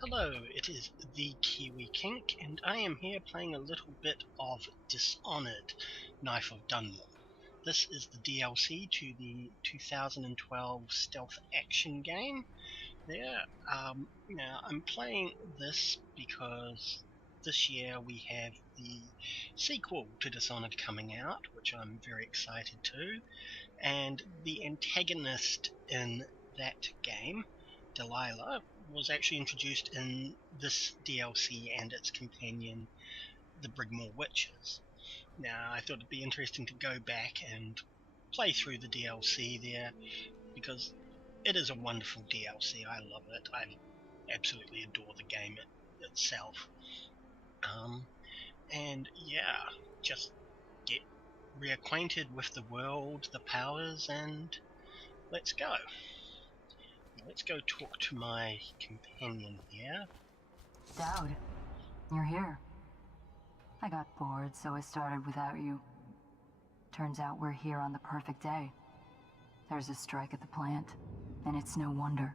Hello, it is the Kiwi Kink, and I am here playing a little bit of Dishonored, Knife of Dunwall. This is the DLC to the 2012 stealth action game. Now I'm playing this because this year we have the sequel to Dishonored coming out, which I'm very excited to, and the antagonist in that game, Delilah, was actually introduced in this DLC and its companion, the Brigmore Witches. Now, I thought it'd be interesting to go back and play through the DLC there, because it is a wonderful DLC. I love it. I absolutely adore the game itself. And yeah, just get reacquainted with the world, the powers, and let's go. Let's go talk to my companion here. Daud, you're here. I got bored, so I started without you. Turns out we're here on the perfect day. There's a strike at the plant, and it's no wonder.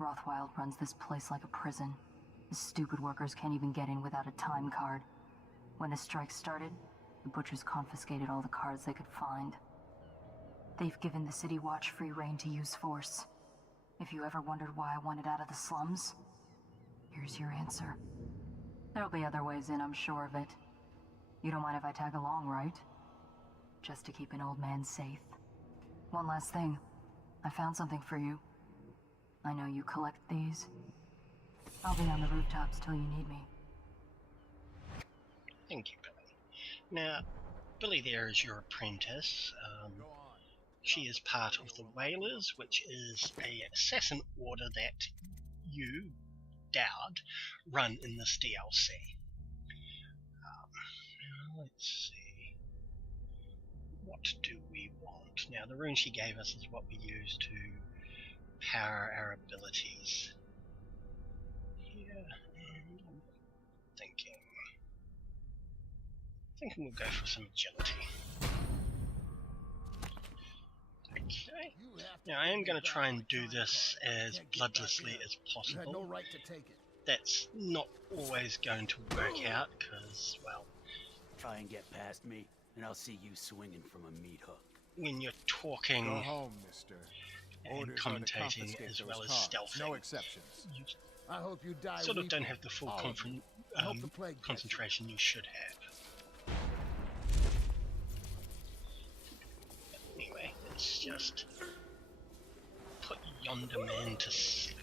Rothwild runs this place like a prison. The stupid workers can't even get in without a time card. When the strike started, the butchers confiscated all the cards they could find. They've given the City Watch free rein to use force. If you ever wondered why I wanted out of the slums, here's your answer. There'll be other ways in, I'm sure of it. You don't mind if I tag along, right? Just to keep an old man safe. One last thing. I found something for you. I know you collect these. I'll be on the rooftops till you need me. Thank you, Billy. Now, Billy there is your apprentice. She is part of the Whalers, which is a assassin order that you, Daud, run in this DLC. Now let's see. What do we want? Now, the rune she gave us is what we use to power our abilities. Here, and I'm thinking we'll go for some agility. Okay. Now I am going to try and do this as bloodlessly as possible. That's not always going to work out because, well, try and get past me, and I'll see you swinging from a meat hook. When you're talking Go home, mister. and commentating as well as stealthing, no exceptions. You I hope you die sort of don't weeping. have the full I hope the plague concentration you should have. Anyway, let's just put yonder man to sleep.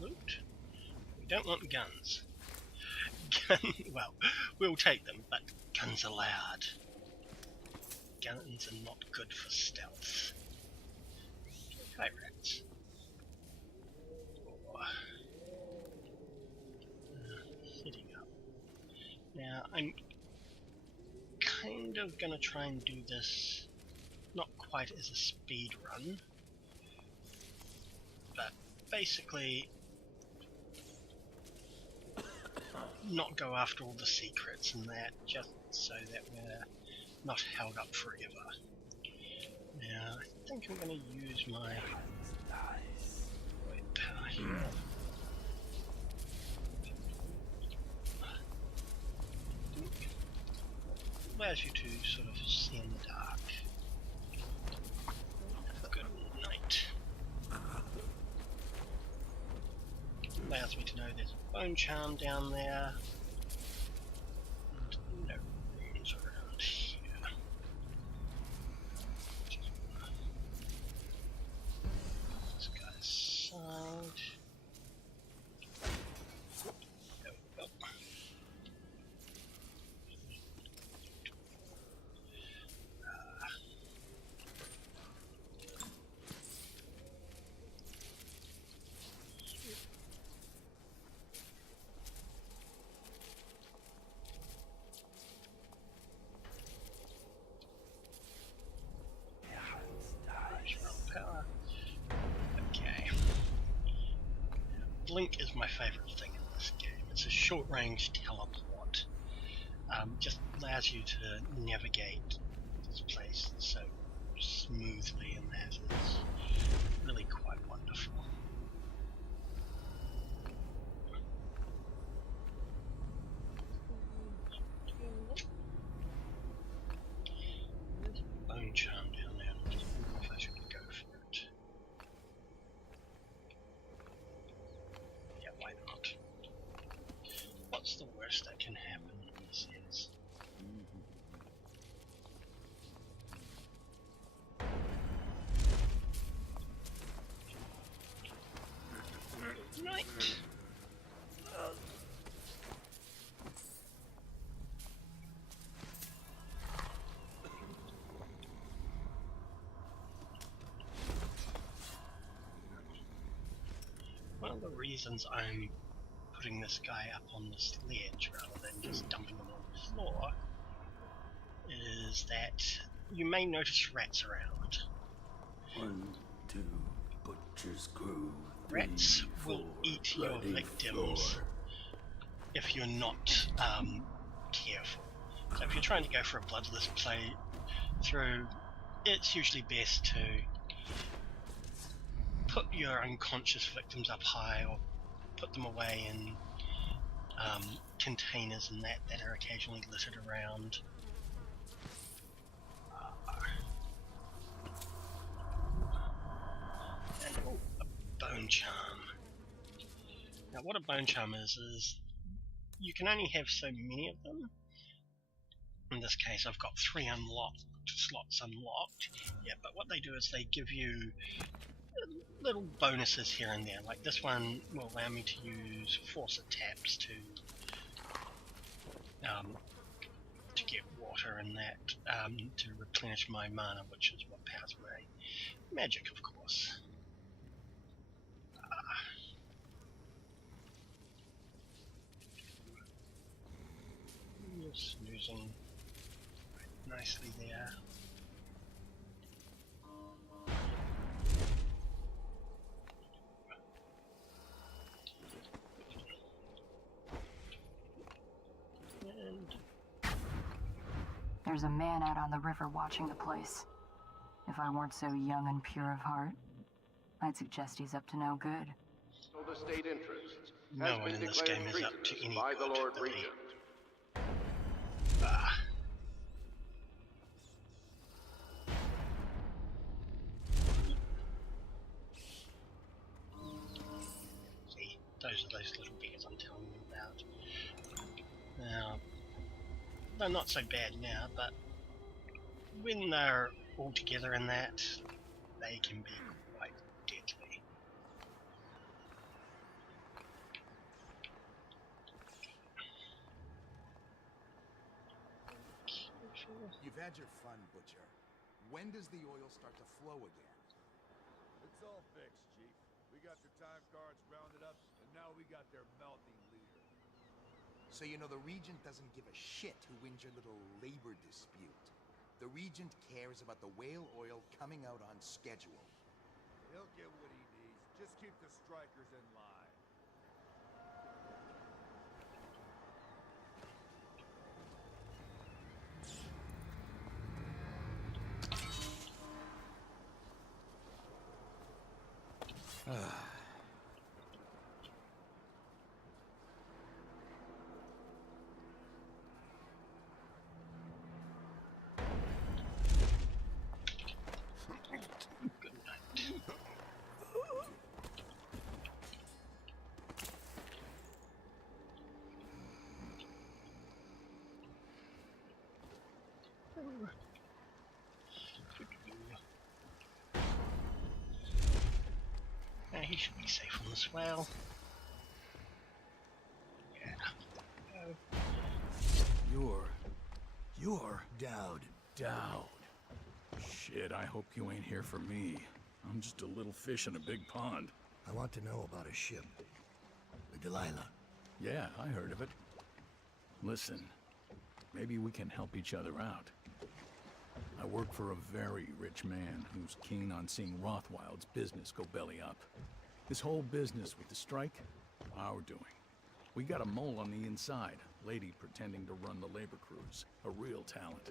Loot. We don't want guns. Well, we'll take them, but guns are loud. Guns are not good for stealth. Hi, rats. Hitting up. Now, I'm kind of gonna try and do this not quite as a speed run, but basically not go after all the secrets and that, just so that we're not held up forever. Now, I think I'm going to use my weight power here. Allows you to sort of see in the dark. Good night. Allows me to know there's a bone charm down there. And no runes around here. This guy's side. There we go. Power. Okay. Blink is my favourite thing in this game. It's a short-range teleport. Just allows you to navigate this place so smoothly, and that is really quite wonderful. There's a bone charm down there. I'm just wondering if I should go for it. Yeah, why not? What's the worst that can happen, he says. Right. One of the reasons I'm putting this guy up on this ledge rather than just dumping him on the floor is that you may notice rats around. 1, 2, butcher's crew. 3, Rats 4, will eat your bloody victims floor. if you're not careful. So if you're trying to go for a bloodless play through, it's usually best to put your unconscious victims up high or put them away in containers and that are occasionally littered around. And a bone charm. Now what a bone charm is you can only have so many of them. In this case I've got 3 slots unlocked. Yeah, but what they do is they give you little bonuses here and there. Like this one will allow me to use faucet taps to get water and that to replenish my mana, which is what powers my magic, of course. You're snoozing nicely there. And There's a man out on the river watching the place. If I weren't so young and pure of heart, I'd suggest he's up to no good. The state interest no has one been in this declared game is up to treasonous any by the good, Lord Billy. Regent. See, those are those little bears I'm telling you about. Now, they're not so bad now, but when they're all together in that, they can be quite deadly. You've had your fun, Butcher. When does the oil start to flow again? It's all fixed, Chief. We got their time cards rounded up, and now we got their melting leader. So you know the Regent doesn't give a shit who wins your little labor dispute. The Regent cares about the whale oil coming out on schedule. He'll get what he needs. Just keep the strikers in line. Good night. Now he should be safe on this whale. Yeah. You're Daud. Daud. Shit, I hope you ain't here for me. I'm just a little fish in a big pond. I want to know about a ship. The Delilah. Yeah, I heard of it. Listen, maybe we can help each other out. I work for a very rich man who's keen on seeing Rothwild's business go belly up. This whole business with the strike, our doing. We got a mole on the inside, lady pretending to run the labor crews, a real talent.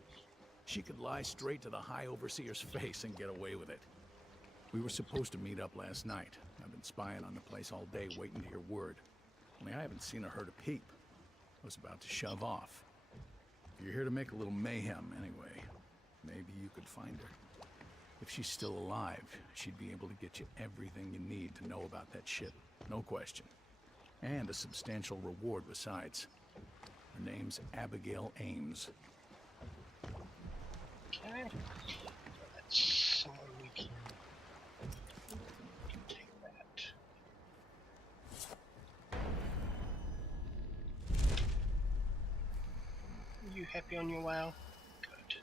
She could lie straight to the High Overseer's face and get away with it. We were supposed to meet up last night. I've been spying on the place all day, waiting to hear word. Only I haven't seen or heard a peep. I was about to shove off. If you're here to make a little mayhem anyway, maybe you could find her. If she's still alive, she'd be able to get you everything you need to know about that ship. No question. And a substantial reward besides. Her name's Abigail Ames. Okay. Let's see what we can take that. Are you happy on your whale? Good.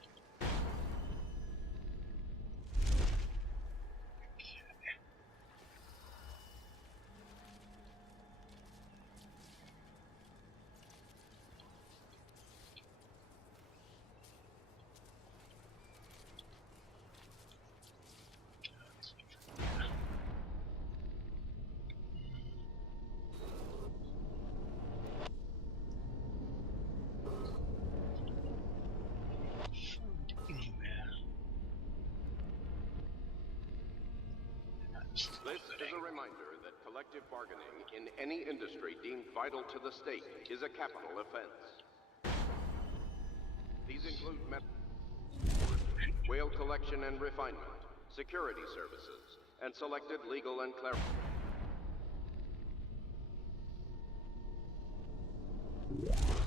This is a reminder that collective bargaining in any industry deemed vital to the state is a capital offense. These include whale collection and refinement, security services, and selected legal and clerical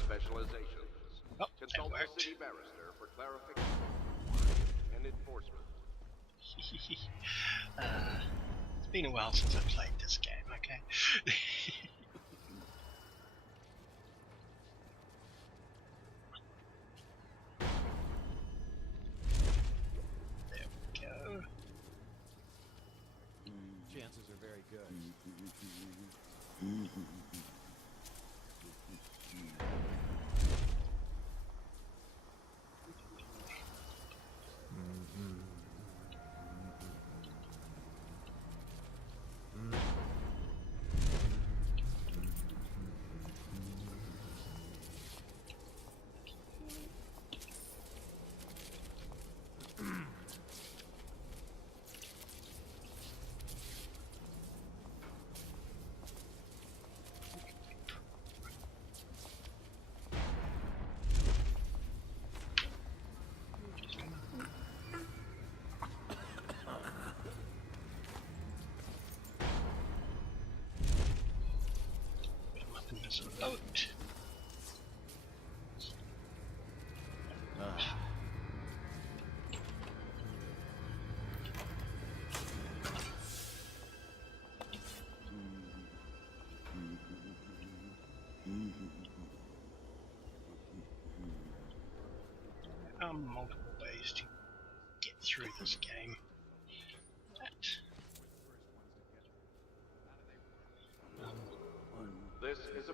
specializations. Consult the city barrister for clarification and enforcement. It's been a while since I played this game, okay? There we go. Chances are very good. There's a boat. There are multiple ways to get through this game. This is a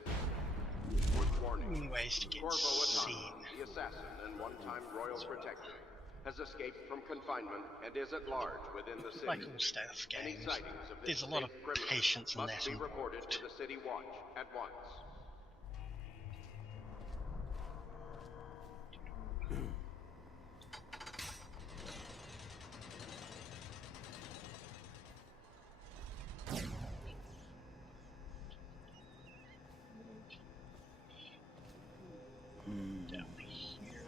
worth warning. Many ways to get Corvo seen. Atana, the assassin and one-time royal protector, has escaped from confinement and is at large within the city. Like all stealth Any games, sightings of there's this a lot of escaped criminal patience in must that be involved. reported to the city watch at once. Down here.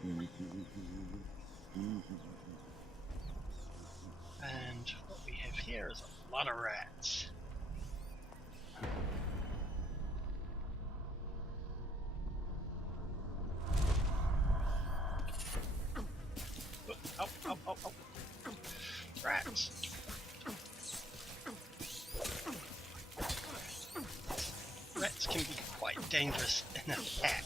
And what we have here is a lot of rats. Oh. Rats. Rats can be quite dangerous in a pack.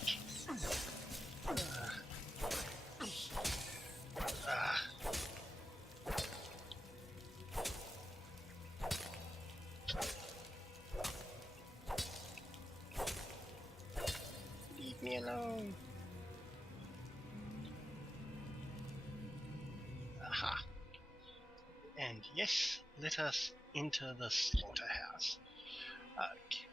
Leave me alone. Aha. And yes, let us enter the slaughterhouse. Okay.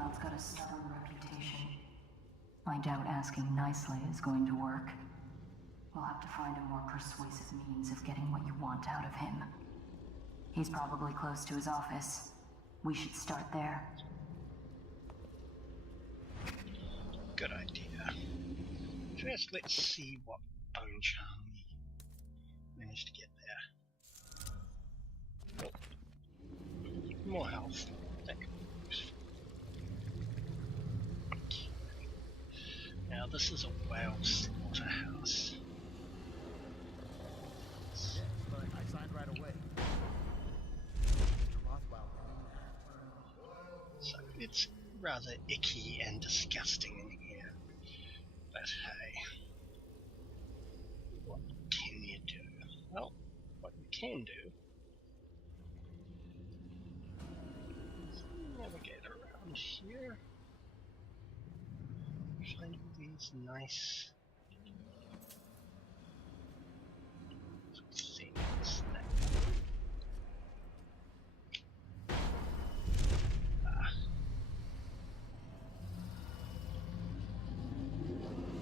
Rothwild's got a stubborn reputation. I doubt asking nicely is going to work. We'll have to find a more persuasive means of getting what you want out of him. He's probably close to his office. We should start there. Good idea. First, let's see what bone charm we managed to get there. Oh. More health. That could be useful. Okay. Now, this is a whale slaughterhouse. I signed right away. Rothwild. So, it's rather icky and disgusting in here. But hey, what can you do? Well, what you can do is navigate around here, find all these nice things that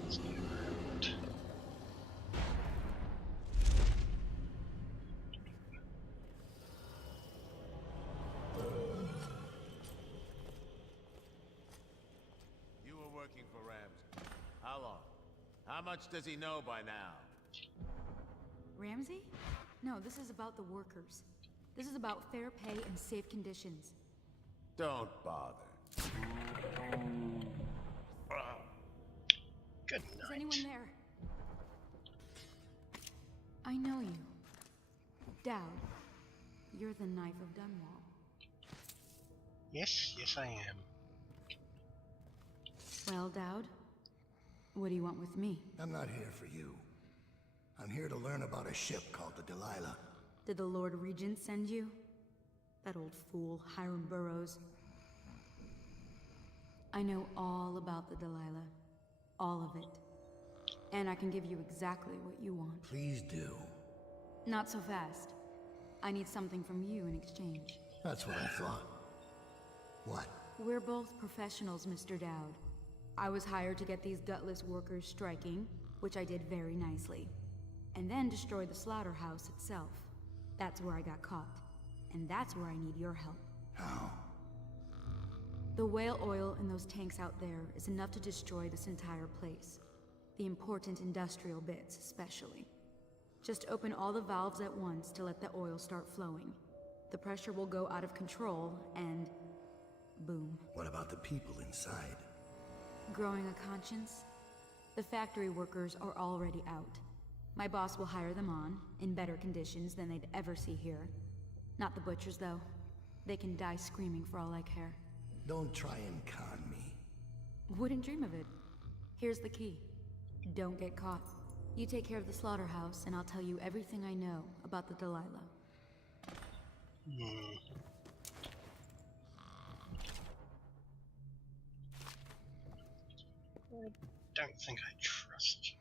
let's go around. You were working for Ramsey. How long? How much does he know by now? Ramsey? No, this is about the workers. This is about fair pay and safe conditions. Don't bother. Good Is night. anyone there? I know you. Daud. You're the Knife of Dunwall. Yes, yes I am. Well, Daud, what do you want with me? I'm not here for you. I'm here to learn about a ship called the Delilah. Did the Lord Regent send you? That old fool, Hiram Burrows. I know all about the Delilah. All of it. And I can give you exactly what you want. Please do. Not so fast. I need something from you in exchange. That's what I thought. What? We're both professionals, Mr. Daud. I was hired to get these gutless workers striking, which I did very nicely. And then destroy the slaughterhouse itself. That's where I got caught. And that's where I need your help. How? The whale oil in those tanks out there is enough to destroy this entire place. The important industrial bits, especially. Just open all the valves at once to let the oil start flowing. The pressure will go out of control, and... boom. What about the people inside? Growing a conscience? The factory workers are already out. My boss will hire them on, in better conditions than they'd ever see here. Not the butchers, though. They can die screaming for all I care. Don't try and con me. Wouldn't dream of it. Here's the key. Don't get caught. You take care of the slaughterhouse, and I'll tell you everything I know about the Delilah. I don't think I trust you.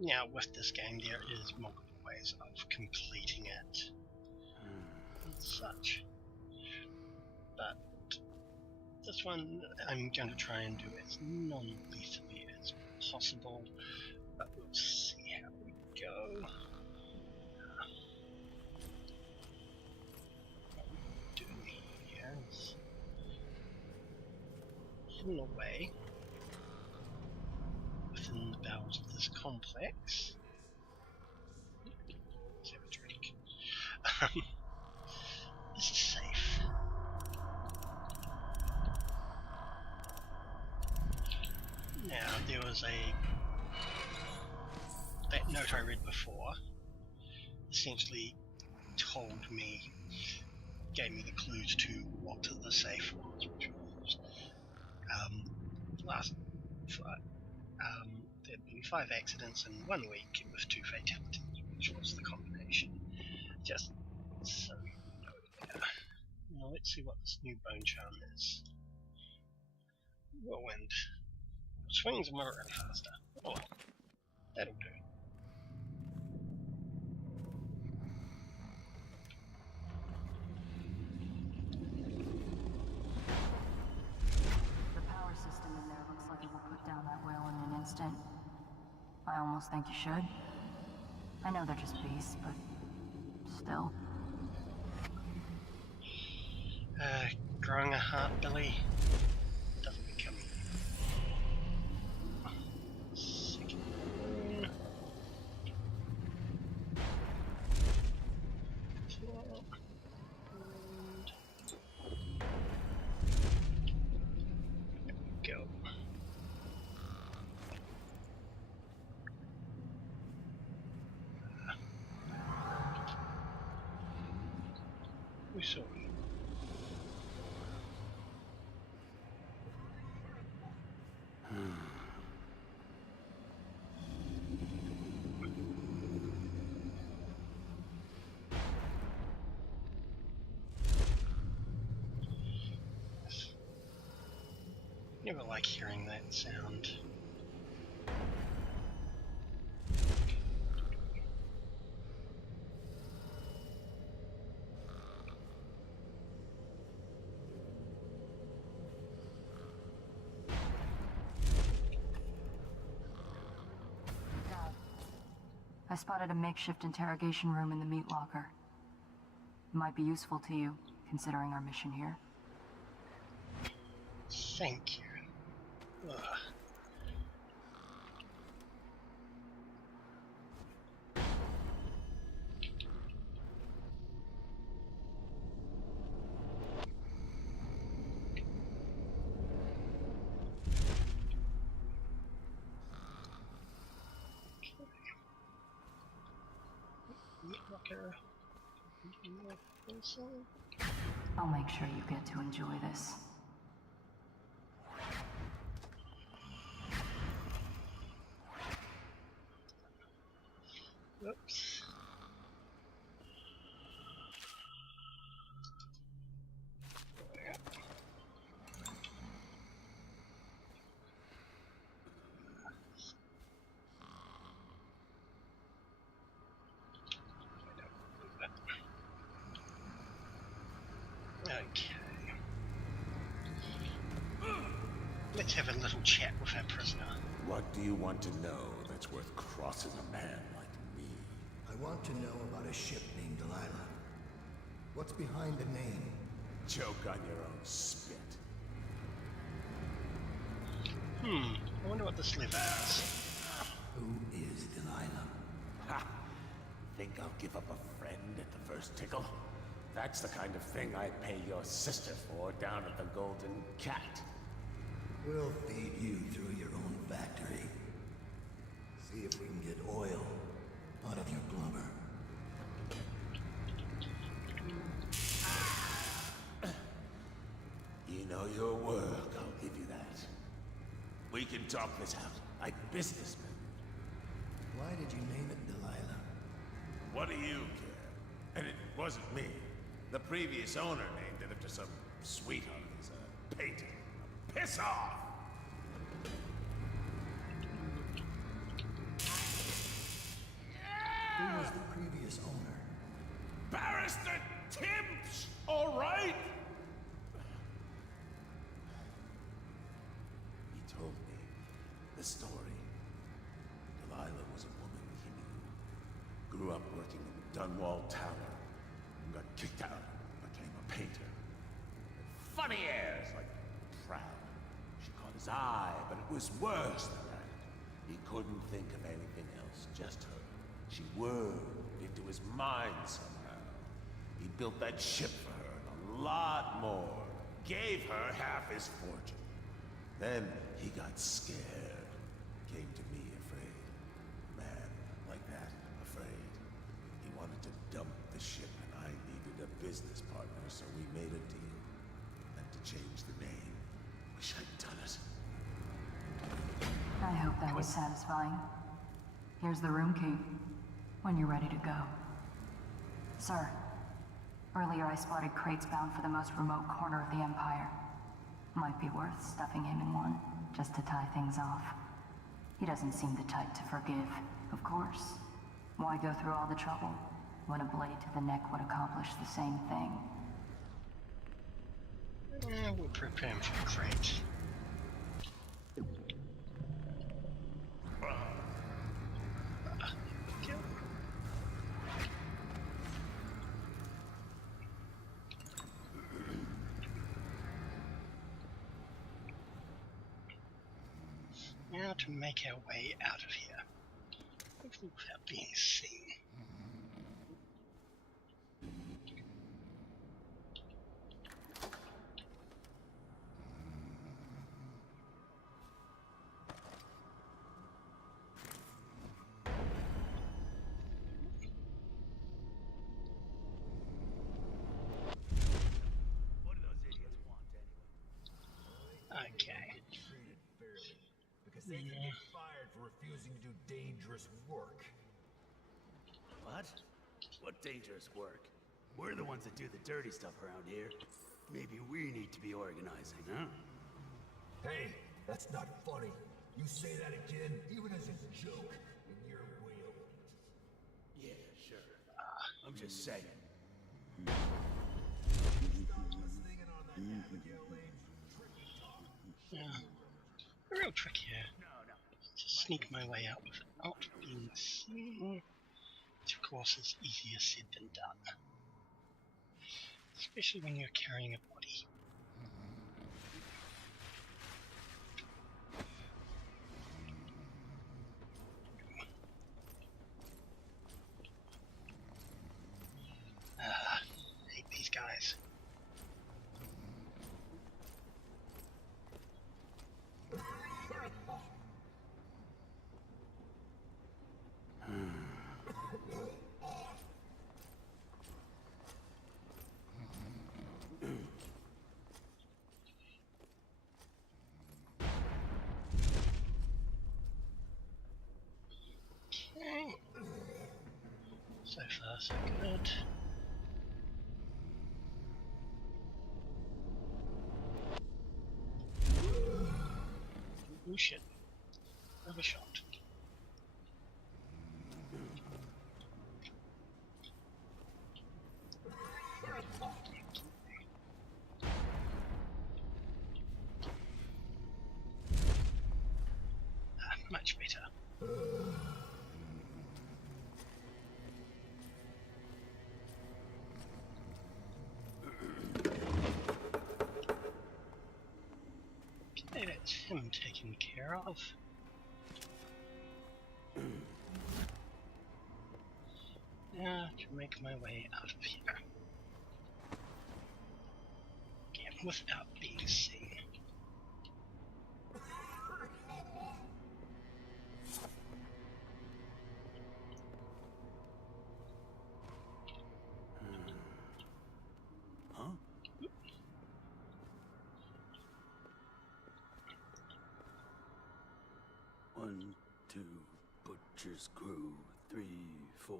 Now with this game there is multiple ways of completing it and such. But this one I'm going to try and do as non-lethally as possible, but we'll see how we go. What we're doing here is hidden away within the bowels of this complex. Let's have a drink. This is safe. Now, there was that note I read before essentially gave me the clues to what the safe was, which was there had been 5 accidents in 1 week with 2 fatalities, which was the combination. Just so you know there. Now let's see what this new bone charm is. Whirlwind. Swings moderate faster. Oh well, that'll do. The power system in there looks like it will put down that whale in an instant. I almost think you should. I know they're just beasts, but still. Growing a heart, Billy, doesn't become second moon. And go. We saw it. Never like hearing that sound. Daud, I spotted a makeshift interrogation room in the meat locker. It might be useful to you, considering our mission here. Thank you. Ugh. Meat locker. I'll make sure you get to enjoy this. Oops. Okay. Let's have a little chat with our prisoner. What do you want to know that's worth crossing a man like me? I want to know about a ship named Delilah. What's behind the name? Joke on your own spit. I wonder what this lever is. Who is Delilah? Ha! Think I'll give up a friend at the first tickle? That's the kind of thing I pay your sister for down at the Golden Cat. We'll feed you through your own factory. See if we can get oil out of your blubber. You know your work, I'll give you that. We can talk this out, like businessmen. Why did you name it Delilah? What do you care? And it wasn't me. The previous owner named it after some sweetheart of his, painting. Piss off! Who was the previous owner? Barrister Timps, all right? He told me the story. Delilah was a woman he knew. Grew up working in Dunwall Tower. And got kicked out, became a painter. Funny airs, like proud. She caught his eye, but it was worse than that. He couldn't think of anything else, just her. She whirled into his mind somehow. He built that ship for her and a lot more. Gave her half his fortune. Then he got scared. Came to me afraid. Man like that, afraid. He wanted to dump the ship and I needed a business partner, so we made a deal. Had to change the name. Wish I'd done it. I hope that was satisfying. Here's the room key, when you're ready to go. Sir, earlier I spotted crates bound for the most remote corner of the Empire. Might be worth stuffing him in one, just to tie things off. He doesn't seem the type to forgive, of course. Why go through all the trouble when a blade to the neck would accomplish the same thing? We'll prepare him for the crate. Now to make our way out of here, hopefully without being seen. What do those idiots want anyway? Okay. Treated fairly. Because they can get fired for refusing to do dangerous work. What? What dangerous work? We're the ones that do the dirty stuff around here. Maybe we need to be organizing, huh? Hey, that's not funny. You say that again, even as a joke, and you're whale. Yeah, sure. I'm just saying. Stop listening in on that Abigail Lane's tricky talk. Yeah. The real trick here is to sneak my way out without being seen, which of course is easier said than done. Especially when you're carrying a body. Hate these guys. Okay. So far, so good. Oh shit. Overshot. Much better. Okay, that's him taken care of. Now to make my way out of here. Again, without being seen. Huh? One, two, butcher's crew. 3, 4,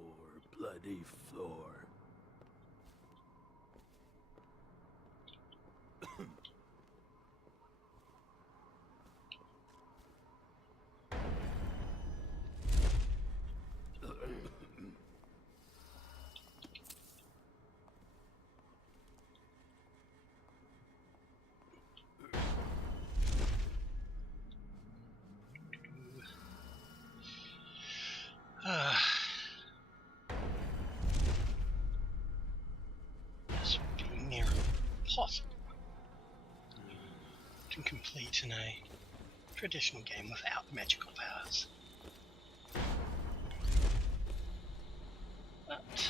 bloody floor. This would be near impossible to complete in a traditional game without magical powers. But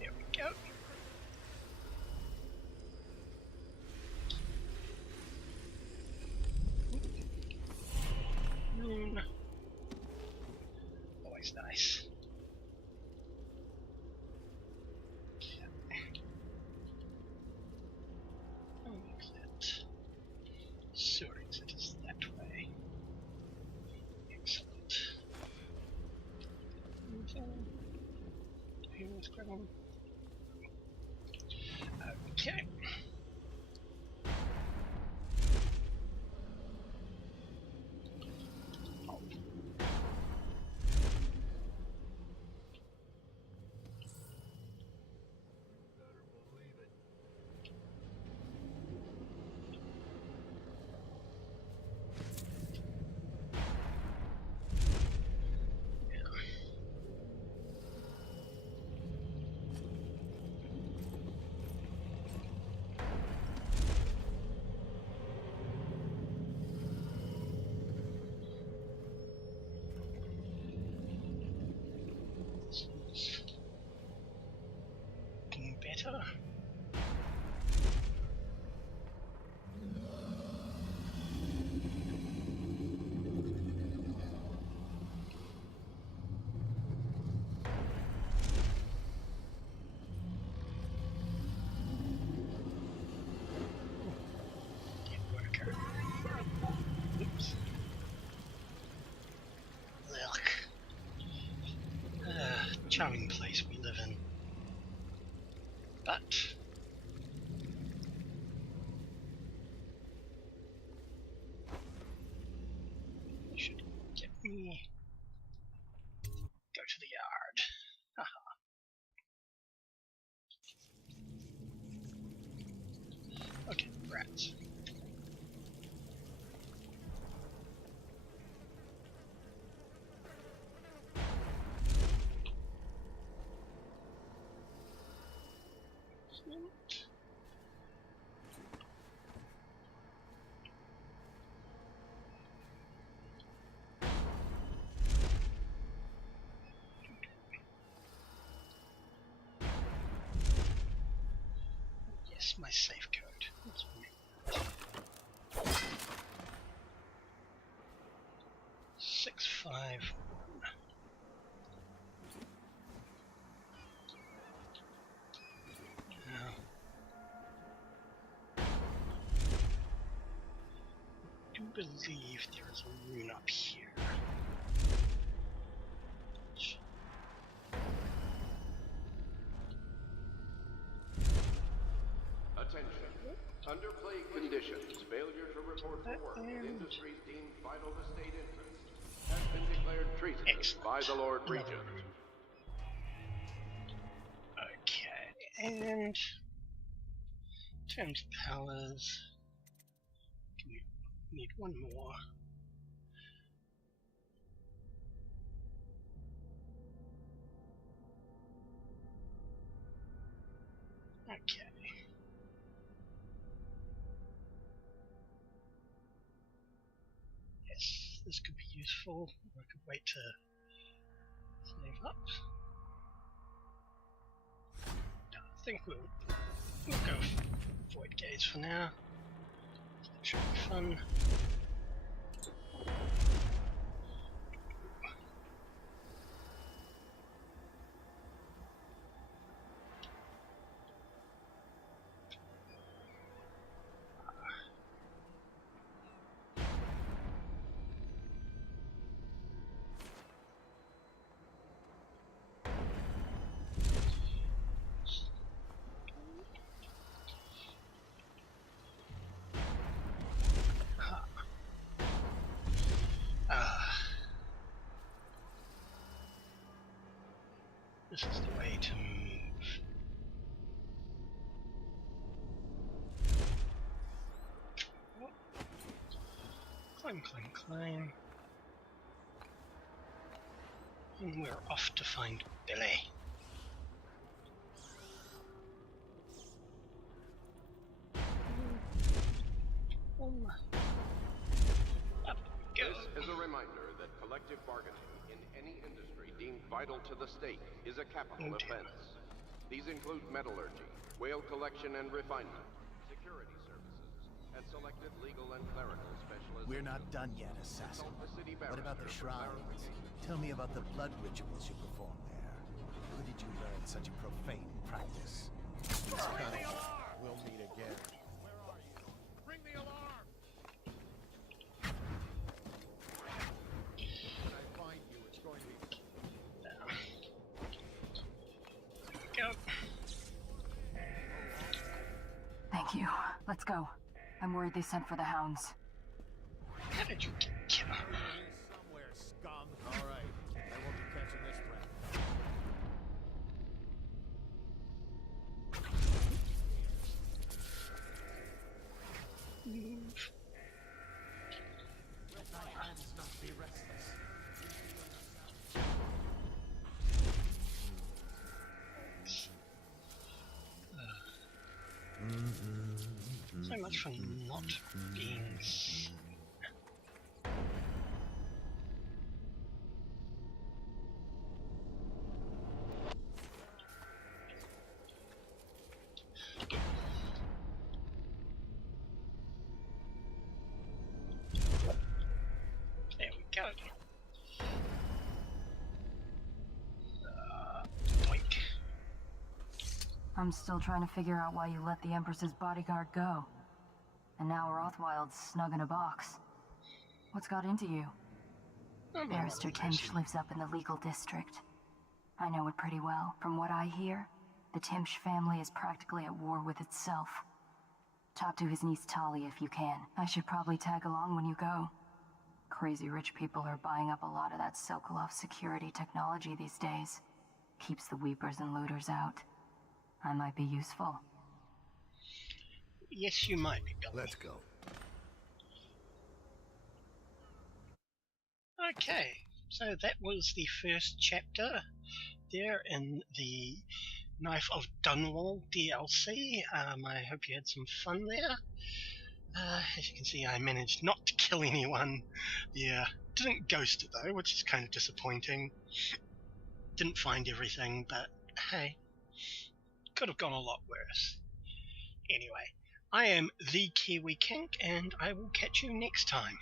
there we go. Always nice. Exit. Sewer exit is that way. Excellent. Anything here with Graham? Okay. charming place we live in. But you should get me go to the yard. Haha. Okay, rats. Yes, my safe code. Let's remove that. 651. Now, I do believe there is a rune up here. Attention. Under plague conditions, failure to report for work in industries deemed vital to state interest has been declared treasonous by the Lord Regent. Okay, and terms of powers. We need one more. Okay. Yes, this could be useful. I could wait to save up. I think we'll go Void Gaze for now. That should be fun. This is the way to move. Oh. Climb, climb, climb. And we're off to find Billy. Up we go. This is a reminder that collective bargaining in any industry deemed vital to the state is a capital offense. These include metallurgy, whale collection and refinement, security services, and selected legal and clerical specialists. We're not done yet, assassin. What about the shrines? Tell me about the blood rituals you perform there. Where did you learn such a profane practice? We'll meet again. Where are you? Bring the alarm! When I find you, it's going to be... Go. Thank you. Let's go. I'm worried they sent for the hounds. How did you get killed? Somewhere, scum. All right. I won't be catching this rat. Move. Let thy hands not be restless. So much for not being seen. There we go. Doink. I'm still trying to figure out why you let the Empress's bodyguard go. And now Rothwild's snug in a box. What's got into you? Barrister Tench lives up in the legal district. I know it pretty well. From what I hear, the Timsh family is practically at war with itself. Talk to his niece Talia if you can. I should probably tag along when you go. Crazy rich people are buying up a lot of that Sokolov security technology these days. Keeps the weepers and looters out. I might be useful. Yes, you might be, Billy. Let's go. Okay, so that was the first chapter there in the Knife of Dunwall DLC. I hope you had some fun there. As you can see, I managed not to kill anyone. Yeah, didn't ghost it though, which is kind of disappointing. Didn't find everything, but hey, could have gone a lot worse. Anyway, I am the Kiwi Kink, and I will catch you next time.